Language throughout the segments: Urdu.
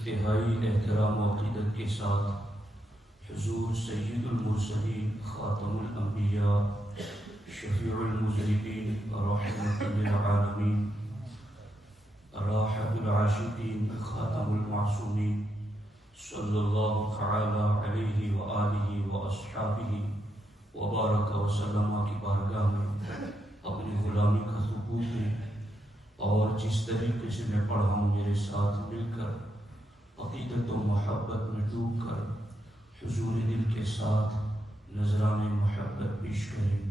انتہائی احترام و عقیدت کے ساتھ حضور سید المرسلین خاتم الانبیاء شفیع المذنبین رحمۃ للعالمین راحت العاشقین خاتم المعصومین صلی اللہ تعالی علیہ وآلہ واصحابہ وبارک وسلم کی بارگاہ میں اپنی غلامی کا ثبوت ہے اور جس طریقے سے میں پڑھا ہوں میرے ساتھ مل کر عقیدت و محبت میں ڈوب کر حضور دل کے ساتھ نذران محبت پیش کریں۔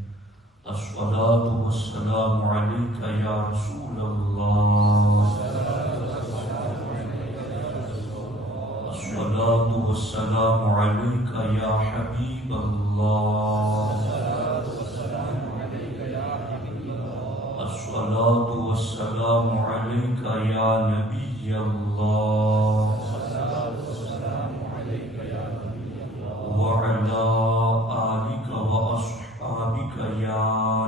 الصلاۃ والسلام علیک یا رسول اللہ، الصلاۃ والسلام علیک یا حبیب اللہ، الصلاۃ والسلام علیک یا نبی اللہ، وعلی آلک واصحابک یا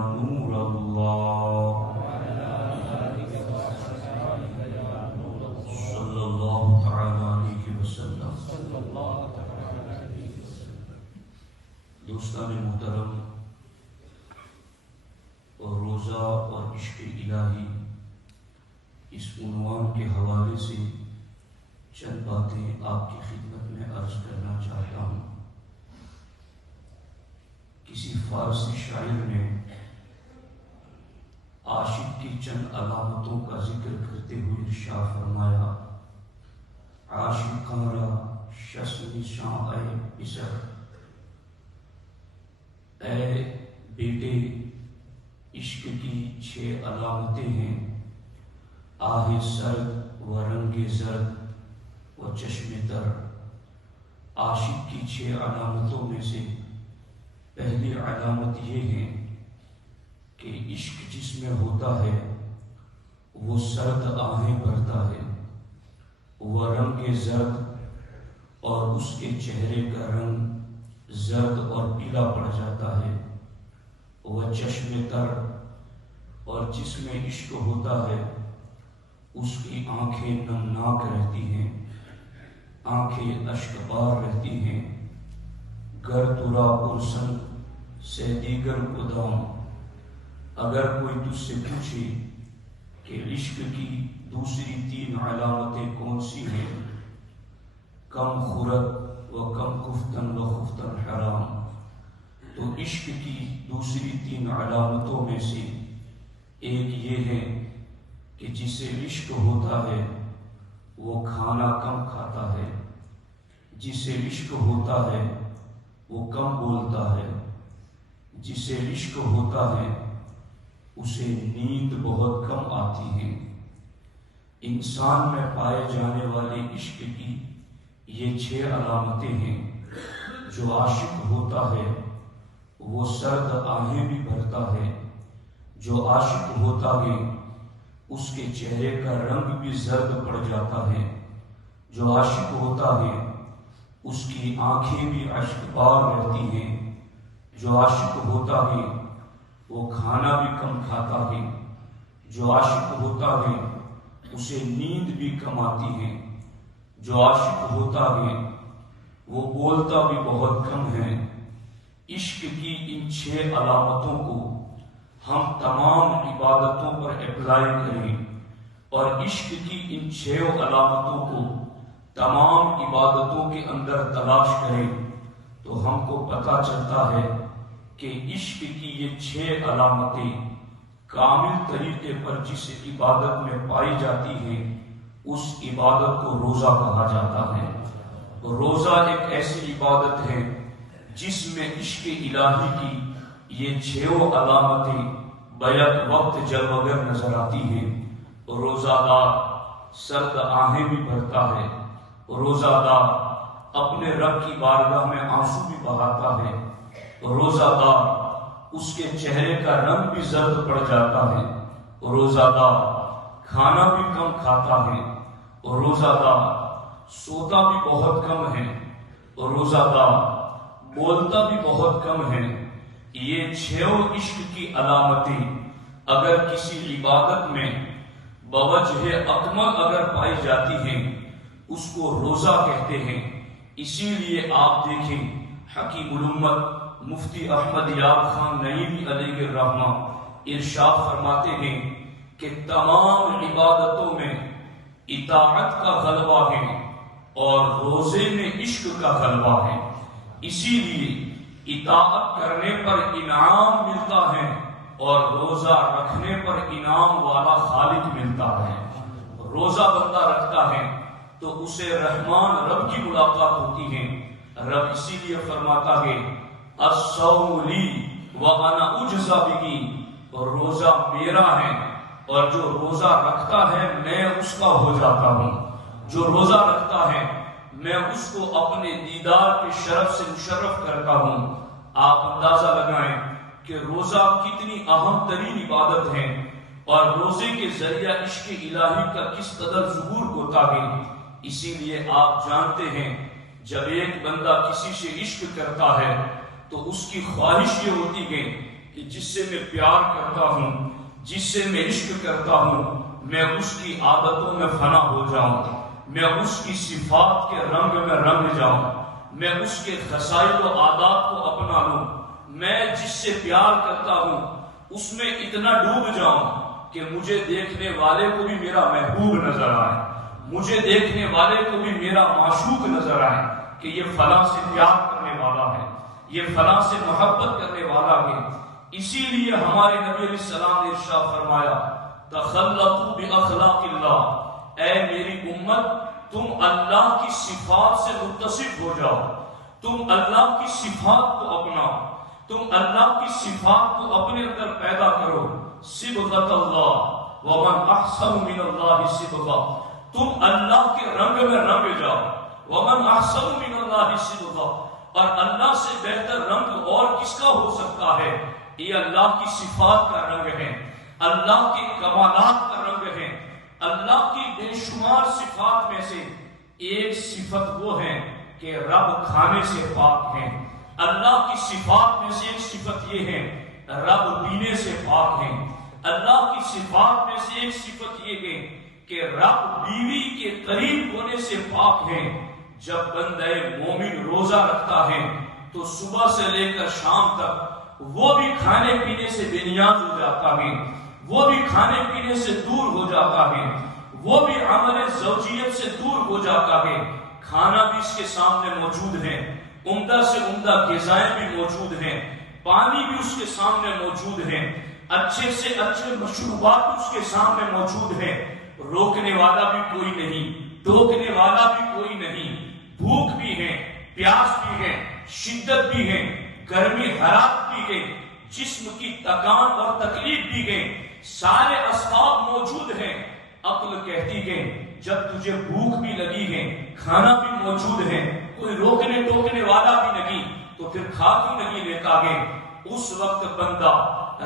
نور اللہ، صلی اللہ تعالی علیہ وسلم۔ دوستان محترم، روزہ اور عشق الہی اس عنوان کے حوالے سے چند باتیں آپ کی خدمت میں عرض کرنا چاہتا ہوں۔ کسی فارسی شاعر نے عاشق کی چند علامتوں کا ذکر کرتے ہوئے ارشاد فرمایا: عاشقاں را شست نشاں اے پسر، اے بیٹے عشق کی 6 علامتیں ہیں: آہ سرد و رنگ زرد و چشم تر۔ عاشق کی 6 علامتوں میں سے پہلی علامت یہ ہے کہ عشق جس میں ہوتا ہے وہ سرد آہیں بھرتا ہے، وہ رنگ زرد اور اس کے چہرے کا رنگ زرد اور پیلا پڑ جاتا ہے، وہ چشم تر اور جس میں عشق ہوتا ہے اس کی آنکھیں نمناک رہتی ہیں، آنکھیں اشکبار رہتی ہیں۔ گر ترا پرسن سے دیگر کدام، اگر کوئی تجھ سے پوچھے کہ عشق کی دوسری 3 علامتیں کون سی ہیں، کم خورت و کم کفتن و خفتن حرام، تو عشق کی دوسری 3 علامتوں میں سے ایک یہ ہے کہ جسے عشق ہوتا ہے وہ کھانا کم کھاتا ہے، جسے عشق ہوتا ہے وہ کم بولتا ہے، جسے عشق ہوتا ہے اسے نیند بہت کم آتی ہے۔ انسان میں پائے جانے والے عشق کی یہ 6 علامتیں ہیں۔ جو عاشق ہوتا ہے وہ سرد آہیں بھی بھرتا ہے، جو عاشق ہوتا ہے اس کے چہرے کا رنگ بھی زرد پڑ جاتا ہے، جو عاشق ہوتا ہے اس کی آنکھیں بھی اشکبار رہتی ہیں، جو عاشق ہوتا ہے وہ کھانا بھی کم کھاتا ہے، جو عاشق ہوتا ہے اسے نیند بھی کم آتی ہے، جو عاشق ہوتا ہے وہ بولتا بھی بہت کم ہے۔ عشق کی ان 6 علامتوں کو ہم تمام عبادتوں پر اپلائی کریں اور عشق کی ان 6 علامتوں کو تمام عبادتوں کے اندر تلاش کریں تو ہم کو پتہ چلتا ہے کہ عشق کی یہ 6 علامتیں کامل طریقے پر جس عبادت میں پائی جاتی ہیں اس عبادت کو روزہ کہا جاتا ہے۔ روزہ ایک ایسی عبادت ہے جس میں عشق الہی کی یہ 6 علامتیں بیک وقت جلوگر نظر آتی ہیں۔ روزہ دار سرد آہیں بھی بھرتا ہے، روزہ دار اپنے رب کی بارگاہ میں آنسو بھی بہاتا ہے، روزہ دار اس کے چہرے کا رنگ بھی زرد پڑ جاتا ہے، روزہ دار کھانا بھی کم کھاتا ہے، روزہ دار سوتا بھی بہت کم ہے، روزہ دار بولتا بھی بہت کم ہے۔ یہ 6 عشق کی علامتیں اگر کسی عبادت میں بوجہ اکمل اگر پائی جاتی ہیں اس کو روزہ کہتے ہیں۔ اسی لیے آپ دیکھیں حکیم الامت مفتی احمد یار خان نعیمی علیہ الرحمہ ارشاد فرماتے ہیں کہ تمام عبادتوں میں اطاعت کا غلبہ ہے اور روزے میں عشق کا غلبہ ہے۔ اسی لیے اطاعت کرنے پر انعام ملتا ہے اور روزہ رکھنے پر انعام والا خالق ملتا ہے۔ روزہ بندہ رکھتا ہے تو اسے رحمان رب کی ملاقات ہوتی ہے۔ رب اسی لیے فرماتا ہے الصوم لی وانا اجزی بہ، اور روزہ میرا ہے اور جو روزہ رکھتا ہے میں اس کا ہو جاتا ہوں۔ جو روزہ رکھتا ہے میں اس کو اپنے دیدار کے شرف سے مشرف کرتا ہوں۔ آپ اندازہ لگائیں کہ روزہ کتنی اہم ترین عبادت ہے اور روزے کے ذریعہ عشق الہی کا کس قدر ظہور ہوتا ہے۔ اسی لیے آپ جانتے ہیں جب ایک بندہ کسی سے عشق کرتا ہے تو اس کی خواہش یہ ہوتی ہے کہ جس سے میں پیار کرتا ہوں، جس سے میں عشق کرتا ہوں، میں اس کی عادتوں میں فنا ہو جاؤں، میں اس کی صفات کے رنگ میں رنگ جاؤں، میں اس کے خصائل و عادات کو اپنا لوں، میں جس سے پیار کرتا ہوں اس میں اتنا ڈوب جاؤں کہ مجھے دیکھنے والے کو بھی میرا محبوب نظر آئے، مجھے دیکھنے والے کو بھی میرا معشوق نظر آئے کہ یہ فلاں سے پیار کرنے والا ہے، یہ فلاں سے محبت کرنے والا ہے۔ اسی لیے ہمارے نبی علیہ السلام نے ارشاد فرمایا تخلقوا باخلاق اللہ، اے میری امت تم اللہ کی صفات سے متصف ہو جاؤ، تم اللہ کی صفات کو اپناؤ، تم اللہ کی صفات کو اپنے اندر پیدا کرو۔ صبغۃ اللہ ومن احسن من اللہ صبغہ، تم اللہ کے رنگ میں رنگ جاؤ۔ ومن احسن من اللہ صبغہ، اور اللہ سے بہتر رنگ اور کس کا ہو سکتا ہے؟ یہ اللہ کی صفات کا رنگ ہے، اللہ کے کمالات کا رنگ ہے۔ اللہ کی بے شمار صفات میں سے ایک صفت وہ ہے کہ رب کھانے سے پاک ہے۔ اللہ کی صفات میں سے ایک صفت یہ ہے رب پینے سے پاک ہے۔ اللہ کی صفات میں سے ایک صفت یہ ہے کہ رب بیوی کے قریب ہونے سے پاک ہے۔ جب بندہ مومن روزہ رکھتا ہے تو صبح سے لے کر شام تک وہ بھی کھانے پینے سے بے نیاز ہو جاتا ہے، وہ بھی کھانے پینے سے دور ہو جاتا ہے، وہ بھی عمل زوجیت سے دور ہو جاتا ہے۔ کھانا بھی اس کے سامنے موجود ہے، عمدہ سے عمدہ غذائیں بھی موجود ہیں، پانی بھی اس کے سامنے موجود ہے، اچھے سے اچھے مشروبات اس کے سامنے موجود ہیں۔ روکنے والا بھی کوئی نہیں، ٹوکنے والا بھی کوئی نہیں۔ بھوک بھی ہے، پیاس بھی ہے، شدت بھی ہے، گرمی حرارت بھی ہے، جسم کی تکان اور تکلیف بھی ہے، سارے اسباب موجود ہیں۔ عقل کہتی ہے جب تجھے بھوک بھی لگی ہے، کھانا بھی موجود ہے، کوئی روکنے ٹوکنے والا بھی نہیں، تو پھر کھا کیوں نہیں لیتا ہے؟ اس وقت بندہ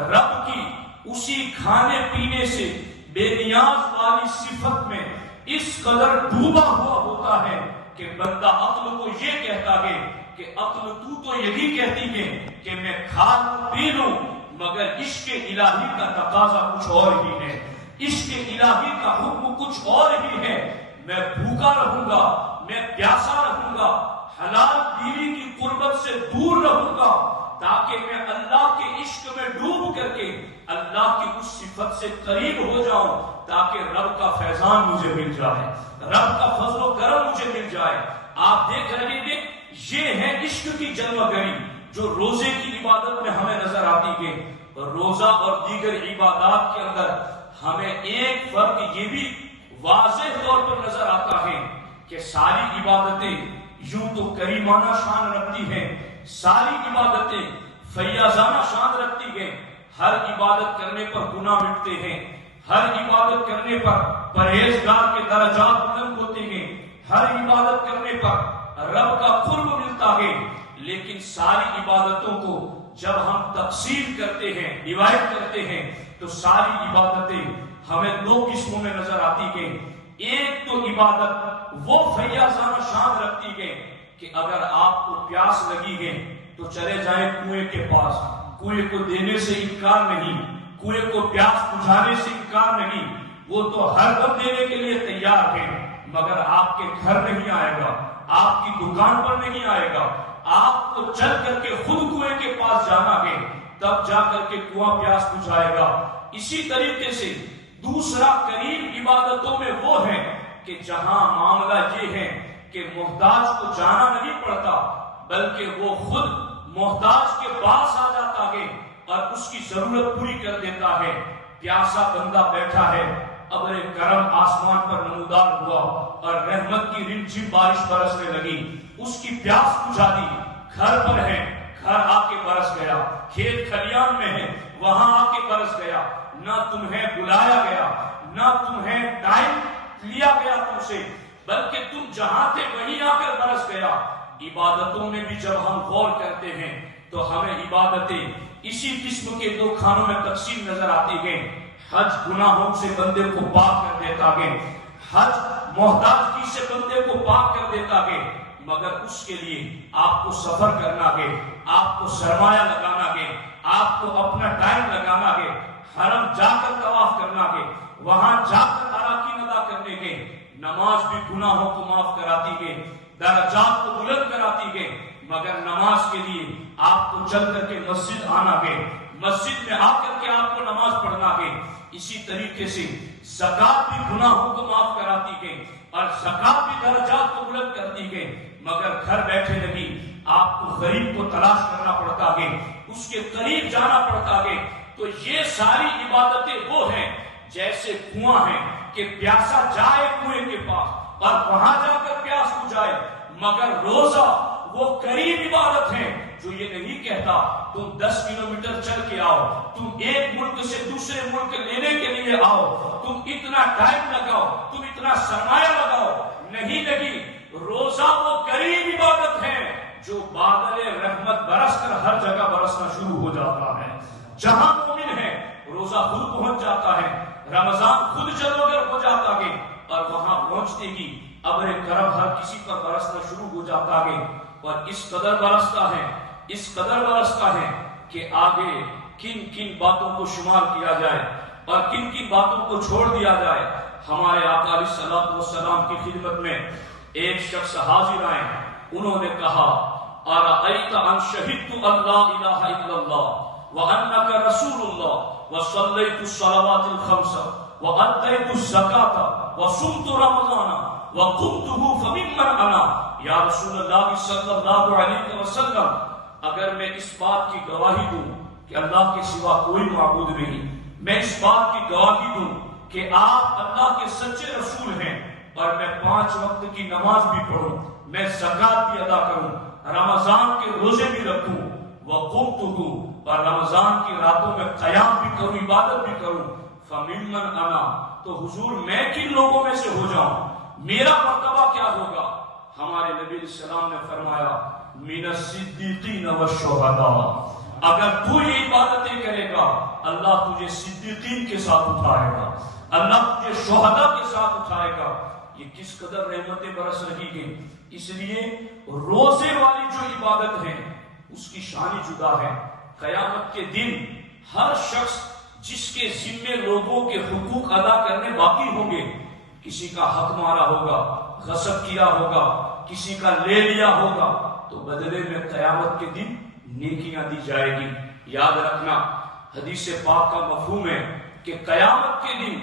رب کی اسی کھانے پینے سے بے نیاز والی صفت میں اس قدر ڈوبا ہوا ہوتا ہے کہ بندہ عقل کو یہ کہتا ہے کہ عقل تو یہی کہتی ہے کہ میں کھا لوں پی لوں، مگر عشق الہی کا تقاضا کچھ اور ہی ہے، عشق الہی کا حکم کچھ اور ہی ہے۔ میں بھوکا رہوں گا، میں پیاسا رہوں گا، حلال بیوی کی قربت سے دور رہوں گا تاکہ میں اللہ کے عشق میں ڈوب کر کے اللہ کی اس صفت سے قریب ہو جاؤں، تاکہ رب کا فیضان مجھے مل جائے، رب کا فضل و کرم مجھے مل جائے۔ آپ دیکھ رہے ہیں یہ ہے عشق کی جلوہ گری جو روزے کی عبادت میں ہمیں نظر آتی ہے۔ روزہ اور دیگر عبادات کے اندر ہمیں ایک فرق یہ بھی واضح طور پر نظر آتا ہے کہ ساری عبادتیں یوں تو کریمانہ شان رکھتی ہیں، ساری عبادتیں فیاضانہ شان رکھتی ہیں، ہر عبادت کرنے پر گناہ مٹتے ہیں، ہر عبادت کرنے پر پرہیزگار کے درجات بلند ہوتے ہیں، ہر عبادت کرنے پر رب کا قرب ملتا ہے۔ لیکن ساری عبادتوں کو جب ہم تقسیم کرتے ہیں، ڈیوائڈ کرتے ہیں، تو ساری عبادتیں ہمیں دو قسموں میں نظر آتی ہیں۔ ایک تو عبادت وہ فیاضانہ شان رکھتی ہے کہ اگر آپ کو پیاس لگی ہے تو چلے جائیں کنویں کے پاس، کنویں کو دینے سے انکار نہیں، کنویں کو پیاس بجھانے سے انکار نہیں، وہ تو ہر دم دینے کے لیے تیار ہے، مگر آپ کے گھر نہیں آئے گا، آپ کی دکان پر نہیں آئے گا، آپ کو چل کر کے خود کنویں کے پاس جانا ہے، تب جا کر کے کنواں پیاس بجھائے گا۔ اسی طریقے سے دوسرا قریب عبادتوں میں وہ ہے کہ جہاں معاملہ یہ ہے کہ محتاج کو جانا نہیں پڑتا، بلکہ وہ خود محتاج کے پاس آ جاتا ہے اور اس کی ضرورت پوری کر دیتا ہے۔ پیاسا بندہ بیٹھا ہے، ابر کرم آسمان پر نمودار ہوا اور رحمت کی رمجھم بارش برسنے لگی، اس کی پیاس بجھا دی۔ گھر پر ہے، گھر آ کے برس گیا، کھیت کھلیان میں ہے، وہاں آ کے برس گیا، نہ تمہیں بلایا گیا، نہ تمہیں ٹائم لیا گیا تم سے، بلکہ تم جہاں تھے وہیں آ کر برس گیا۔ عبادتوں میں بھی جب ہم غور کرتے ہیں تو ہمیں عبادتیں اسی قسم کے دو کھانوں میں تقسیم نظر آتی ہیں۔ حج گناہوں سے بندے کو پاک کر دیتا ہے، حج محتاجگی سے بندے کو پاک کر دیتا ہے، مگر اس کے لیے آپ کو سفر کرنا ہے، آپ کو سرمایہ لگانا ہے، آپ کو اپنا ٹائم لگانا ہے، حرم جا کر طواف کرنا ہے، وہاں جا کر اراکین ادا کرنے کے۔ نماز بھی گناہوں کو معاف کراتی ہے، درجات کو بلند کراتی ہے، مگر نماز کے لیے آپ کو چل کر کے مسجد آنا ہے، مسجد میں آ کر کے آپ کو نماز پڑھنا ہے۔ اسی طریقے سے زکات بھی گناہوں کو معاف کراتی ہے اور زکات بھی درجات کو بلند کرتی ہے، مگر گھر بیٹھے نہیں، آپ کو غریب کو تلاش کرنا پڑتا ہے، اس کے قریب جانا پڑتا ہے۔ تو یہ ساری عبادتیں وہ ہیں جیسے کنواں ہے کہ پیاسا جائے کنویں کے پاس اور وہاں جا کر پیاس بجھائے، مگر روزہ وہ قریب عبادت ہے جو یہ نہیں کہتا تم 10 کلومیٹر چل کے آؤ، تم ایک ملک سے دوسرے ملک لینے کے لیے آؤ، تم اتنا ٹائم لگاؤ، تم اتنا سرمایہ لگاؤ۔ نہیں، روزہ وہ قریب عبادت ہے جو بادل رحمت برس کر ہر جگہ برسنا شروع ہو جاتا ہے۔ جہاں مومن ہے روزہ خود پہنچ جاتا ہے، رمضان خود جلوگر ہو جاتا ہے اور وہاں پہنچتے ہی ابر کرم ہر کسی پر برسنا شروع ہو جاتا ہے، اور اس قدر برستا ہے کہ آگے کن کن باتوں کو شمار کیا جائے اور کن کن باتوں کو چھوڑ دیا جائے۔ ہمارے آقا علیہ الصلوۃ والسلام کی خدمت میں ایک شخص حاضر آئے، انہوں نے کہا ارأیت ان شہدت ان لا الہ الا اللہ وانک رسول اللہ وصلیت الصلوات الخمس وادیت الزکاۃ وصمت رمضان وقمته فممن انا۔ یا رسول اللہ صلی اللہ علیہ وسلم، اگر میں اس بات کی گواہی دوں کہ اللہ کے سوا کوئی معبود نہیں، میں اس بات کی گواہی دوں کہ آپ اللہ کے سچے رسول ہیں اور میں 5 وقت کی نماز بھی پڑھوں، میں زکات بھی ادا کروں، رمضان کے روزے بھی رکھوں، وقمته، اور رمضان کی راتوں میں قیام بھی کروں، عبادت بھی کروں، فممن انا، تو حضور میں کن لوگوں میں سے ہو جاؤں، میرا مرتبہ کیا ہوگا؟ ہمارے نبی علیہ السلام نے فرمایا من الصدیقین والشہداء، اگر تو یہ عبادتیں کرے گا اللہ تجھے صدیقین کے ساتھ اٹھائے گا، اللہ تجھے شہداء کے ساتھ اٹھائے گا۔ یہ کس قدر رحمتیں برس رہی ہیں۔ اس لیے روزے والی جو عبادت ہے اس کی شان جدا ہے۔ قیامت کے دن ہر شخص جس کے ذمے لوگوں کے حقوق ادا کرنے باقی ہوں گے، کسی کا حق مارا ہوگا، غصب کیا ہوگا، کسی کا لے لیا ہوگا، تو بدلے میں قیامت کے دن نیکیاں دی جائے گی۔ یاد رکھنا حدیث پاک کا مفہوم ہے کہ قیامت کے دن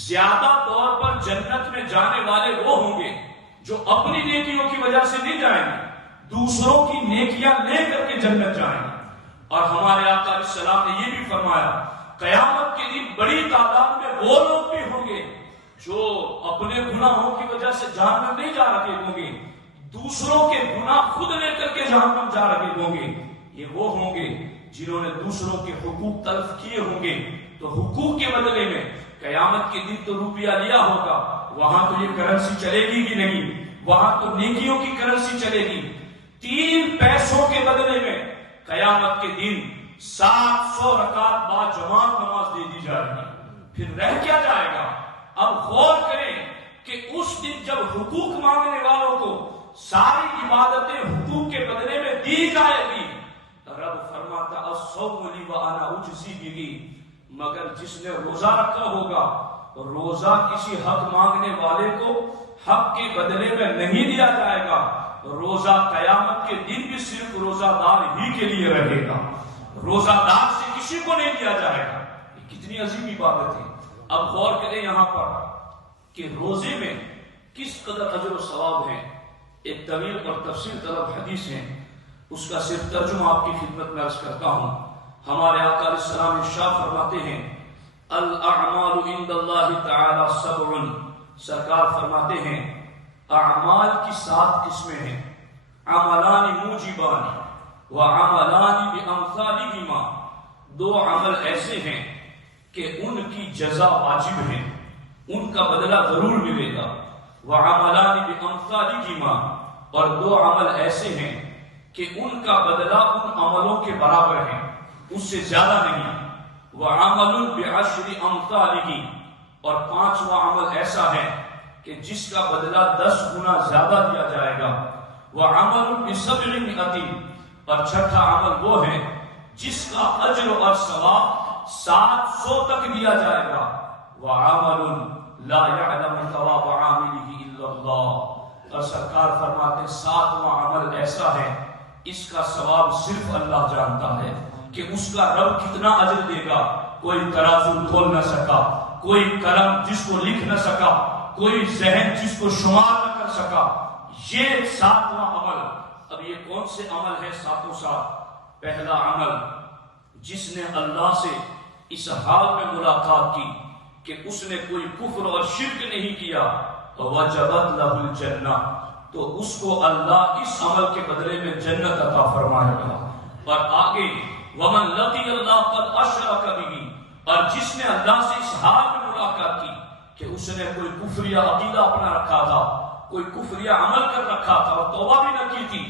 زیادہ طور پر جنت میں جانے والے وہ ہوں گے جو اپنی نیکیوں کی وجہ سے نہیں جائیں گے، دوسروں کی نیکیاں لے کر کے جنت جائیں گے۔ اور ہمارے آقا علیہ السلام نے یہ بھی فرمایا قیامت کے دن بڑی تعداد میں وہ لوگ بھی ہوں گے جو اپنے گناہوں کی وجہ سے جہنم نہیں جا رہے ہوں گے، دوسروں کے گناہ خود لے کر کے جہنم جا رہے ہوں گے۔ یہ وہ ہوں گے جنہوں نے دوسروں کے حقوق تلف کیے ہوں گے، تو حقوق کے بدلے میں قیامت کے دن تو روپیہ لیا ہوگا، وہاں تو یہ کرنسی چلے گی ہی نہیں، وہاں تو نیکیوں کی کرنسی چلے گی۔ 3 پیسوں کے بدلے میں قیامت کے دن 700 رکعت با جماعت نماز دے دی جائے گی۔ پھر رہ کیا جائے گا؟ اب غور کریں کہ اس دن جب حقوق مانگنے والوں کو ساری عبادتیں حقوق کے بدلے میں دی جائے گی، رب فرماتا الصوم لی وانا اجزی بہ، مگر جس نے روزہ رکھا ہوگا، روزہ کسی حق مانگنے والے کو حق کے بدلے میں نہیں دیا جائے گا، روزہ قیامت کے دن بھی صرف روزہ دار ہی کے لیے رہے گا، روزہ دار سے کسی کو نہیں دیا جائے گا۔ یہ کتنی عظیم عبادت ہے۔ اب غور کریں یہاں پر کہ روزے میں کس قدر اجر و ثواب ہے۔ ایک طویل اور تفصیل طلب حدیث ہے، اس کا صرف ترجمہ آپ کی خدمت میں عرض کرتا ہوں۔ ہمارے آقا علیہ السلام ارشاد فرماتے ہیں الاعمال عند اللہ تعالی سبع، سرکار فرماتے ہیں اعمال کی 7 قسمیں ہیں، عملان موجبان وعملان بامثالہما، 2 عمل ایسے ہیں کہ ان کی جزا واجب ہے، ان کا بدلہ ضرور ملے گا، وعملان بامثالہما، اور 2 عمل ایسے ہیں کہ ان کا بدلہ ان عملوں کے برابر ہے، اس سے زیادہ نہیں، وعمل بعشر امثالہ، اور 5واں عمل ایسا ہے کہ جس کا بدلہ 10 گنا زیادہ دیا جائے گا، وعمل ب700، اور 6واں عمل وہ ہے جس کا اجر اور ثواب 700 تک دیا جائے گا، وعمل لا يعلم ثواب عاملہ الا اللہ، اور سرکار فرماتے 7واں عمل ایسا ہے اس کا ثواب صرف اللہ جانتا ہے کہ اس کا رب کتنا اجر دے گا، کوئی ترازو تول نہ سکا، کوئی قلم جس کو لکھ نہ سکا، کوئی ذہن جس کو شمار نہ کر سکا۔ یہ 7واں عمل۔ اب یہ کون سے عمل ہے 7 پہلا عمل جس نے اللہ سے اس حال میں ملاقات کی کہ اس نے کوئی کفر اور شرک نہیں کیا، وجبت لہ الجنہ، تو اس کو اللہ اس عمل کے بدلے میں جنت عطا فرمائے گا۔ اور آگے ومن لقی اللہ قد اشرک بہ، اور جس نے اللہ سے اس حال میں ملاقات کی کہ اس نے کوئی کفریہ عقیدہ اپنا رکھا تھا، کوئی کفریہ عمل کر رکھا تھا اور توبہ بھی نہ کی تھی،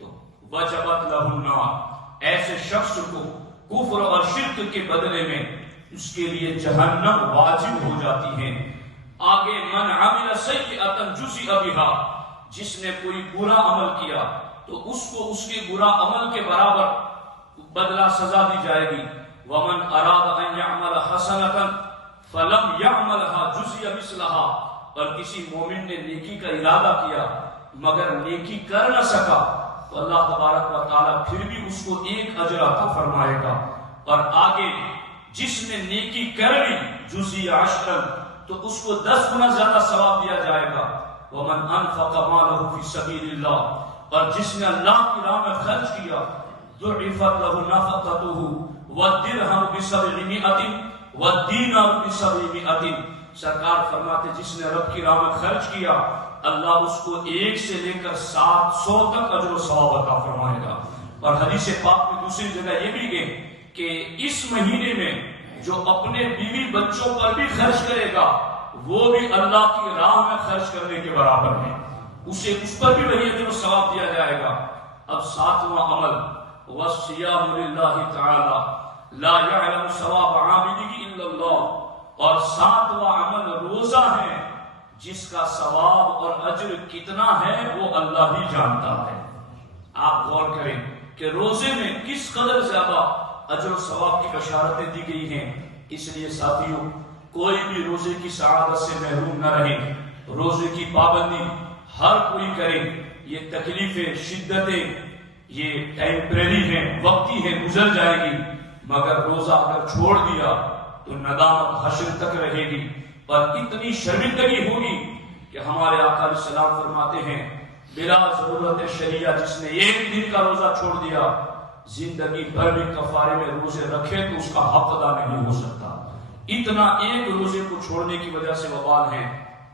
تو وجبت لہ النار، ایسے شخص کو کفر اور شرک کے بدلے میں اس کے لیے جہنم واجب ہو جاتی ہے۔ آگے من عمل سیئۃ جزئ بہا، جس نے کوئی برا عمل کیا تو اس کو اس کے برا عمل کے برابر بدلہ سزا دی جائے گی۔ ومن اراد ان يعمل حسنۃ فلم يعملها جزئ مثلھا، اور کسی مومن نے نیکی کا ارادہ کیا مگر نیکی کر نہ سکا تو اللہ تبارک و تعالیٰ پھر بھی اس کو ایک اجر عطا فرمائے گا۔ اور آگے جس نے نیکی کر لی جزئ عشرا، تو اس کو 10 گنا زیادہ ثواب دیا جائے گا۔ ومن انفق مالہ فی سبیل اللہ، اور جس نے اللہ کی راہ میں خرچ کیا ضعفت لہ نفقتہ والدرہم ب700 والدینار ب700، سرکار فرماتے جس نے رب کی راہ میں خرچ کیا اللہ اس کو 1 سے لے کر 700 تک اجر و ثواب عطا فرمائے گا۔ اور حدیث پاک میں دوسری جگہ یہ بھی گئی کہ اس مہینے میں جو اپنے بیوی بچوں پر بھی خرچ کرے گا وہ بھی اللہ کی راہ میں خرچ کرنے کے برابر ہے، اسے اس پر بھی وہی اجر و ثواب دیا جائے گا۔ اب 7واں عمل والصیام للہ تعالی لا یعلم ثواب عاملہ الا اللہ، اور 7واں عمل روزہ ہے جس کا ثواب اور اجر کتنا ہے وہ اللہ ہی جانتا ہے۔ آپ غور کریں کہ روزے میں کس قدر زیادہ اجر و ثواب کی بشارتیں دی گئی ہیں۔ اس لیے ساتھیوں کوئی بھی روزے کی سعادت سے محروم نہ رہے، روزے کی پابندی ہر کوئی کرے۔ یہ تکلیفیں شدتیں یہ ٹیمپریری ہیں، وقتی ہیں، گزر جائے گی، مگر روزہ اگر چھوڑ دیا تو ندامت حشر تک رہے گی اور اتنی شرمندگی ہوگی کہ ہمارے آقا علیہ السلام فرماتے ہیں بلا ضرورت شریعہ جس نے 1 دن کا روزہ چھوڑ دیا زندگی بھر بھی کفارے میں روزے رکھے تو اس کا حق ادا نہیں ہو سکتا۔ اتنا ایک روزے کو چھوڑنے کی وجہ سے وبال ہے۔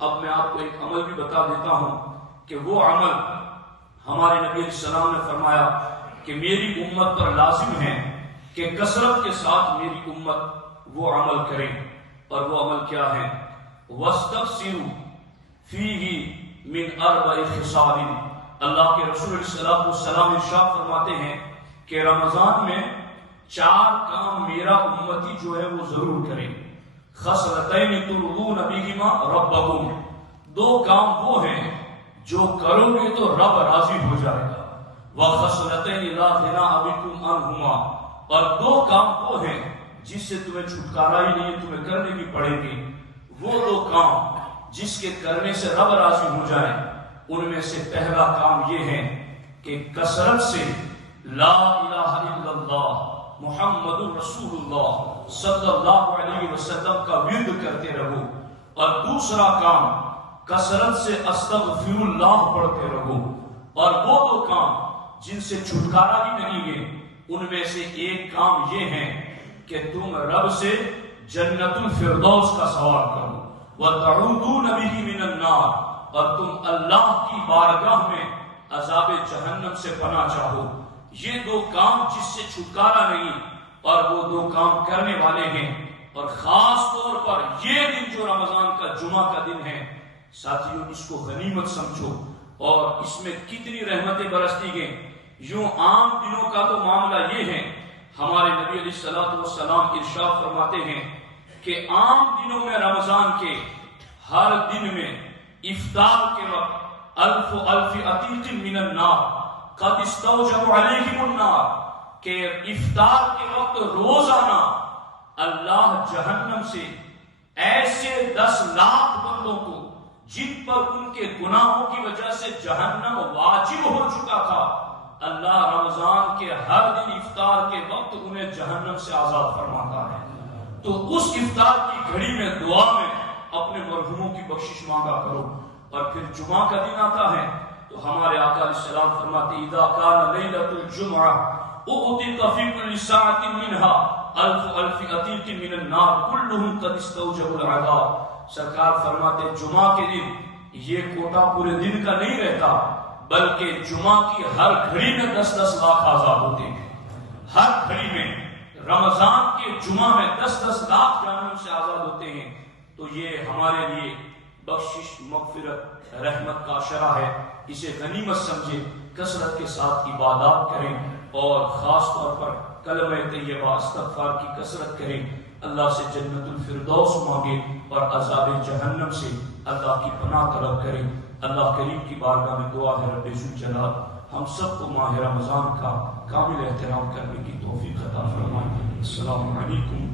اب میں آپ کو ایک عمل بھی بتا دیتا ہوں کہ وہ عمل ہمارے نبی علیہ السلام نے فرمایا کہ میری امت پر لازم ہے کہ کثرت کے ساتھ میری امت وہ عمل کرے، اور وہ عمل کیا ہے؟ وَاسْتَغْسِرُوا فِيهِ مِنْ 4 خِصَالٍ، اللہ کے رسول علیہ السلام ارشاد فرماتے ہیں کہ رمضان میں 4 کام میرا امتی جو ہے وہ ضرور کرے۔ خصلتین ترضون بہما ربکم، 2 کام وہ ہیں جو کرو گے تو رب راضی ہو جائے گا۔ وخصلتین لا غنیٰ بکم عنہما، اور 2 کام وہ ہیں جس سے تمہیں چھٹکارا ہی نہیں، تمہیں کرنے بھی پڑیں گے۔ وہ 2 کام جس کے کرنے سے رب راضی ہو جائے، ان میں سے پہلا کام یہ ہے کہ کثرت سے لا الہ الا اللہ محمد رسول اللہ صلی اللہ علیہ وسلم کا ورد کرتے رہو، اور دوسرا کام کثرت سے استغفر اللہ پڑھتے رہو، اور وہ دو کام جن سے چھٹکارا ہی نہیں ہے، ان میں سے ایک کام یہ ہے کہ تم رب سے جنت الفردوس کا سوال کرو، وَتَعُوذُونَ بِهِ مِنَ النَّارِ، اور تم اللہ کی بارگاہ میں عذاب جہنم سے پناہ چاہو۔ یہ دو کام جس سے چھٹکارا نہیں، اور وہ دو کام کرنے والے ہیں، اور خاص طور پر یہ دن جو رمضان کا جمعہ کا دن ہے، ساتھیوں اس کو غنیمت سمجھو، اور اس میں کتنی رحمتیں برستی گئیں۔ یوں عام دنوں کا تو معاملہ یہ ہے، ہمارے نبی علیہ الصلوۃ والسلام ارشاد فرماتے ہیں کہ عام دنوں میں رمضان کے ہر دن میں افطار کے وقت الف عتیق من النار قد استوجب علیہم النار، کہ افطار کے وقت روزانہ اللہ جہنم سے ایسے 10 لاکھ بندوں کو جن پر ان کے گناہوں کی وجہ سے جہنم واجب ہو چکا تھا، اللہ رمضان کے ہر دن افطار کے وقت انہیں جہنم سے آزاد فرماتا ہے۔ تو اس افطار کی گھڑی میں دعا میں اپنے مرحوموں کی بخشش مانگا کرو۔ اور پھر جمعہ کا دن آتا ہے تو ہمارے آقا علیہ السلام فرماتے اذا کان لیلۃ الجمعہ اعطیت فی کل ساعۃ منها الف عتیق من النار کلهم قد استوجبوا العذاب۔ سرکار فرماتے جمعہ کے دن یہ کوٹا پورے دن کا نہیں رہتا، بلکہ جمعہ کی ہر گھڑی میں 10 لاکھ آزاد ہوتے ہیں۔ ہر گھڑی میں رمضان کے جمعہ میں 10 لاکھ جہنم سے آزاد ہوتے ہیں۔ تو یہ ہمارے لیے بخشش، مغفرت، رحمت کا شرح ہے، اسے غنیمت سمجھے، کثرت کے ساتھ عبادات کریں، اور خاص طور پر کلمہ طیبہ استغفار کی کثرت کریں، اللہ سے جنت الفردوس مانگے، اور عذاب جہنم سے اللہ کی پناہ طلب کریں۔ اللہ کریم کی بارگاہ میں دعا ہے رب ذوالجلال ہم سب کو ماہ رمضان کا کامل احترام کرنے کی توفیق عطا فرمائے۔ السلام علیکم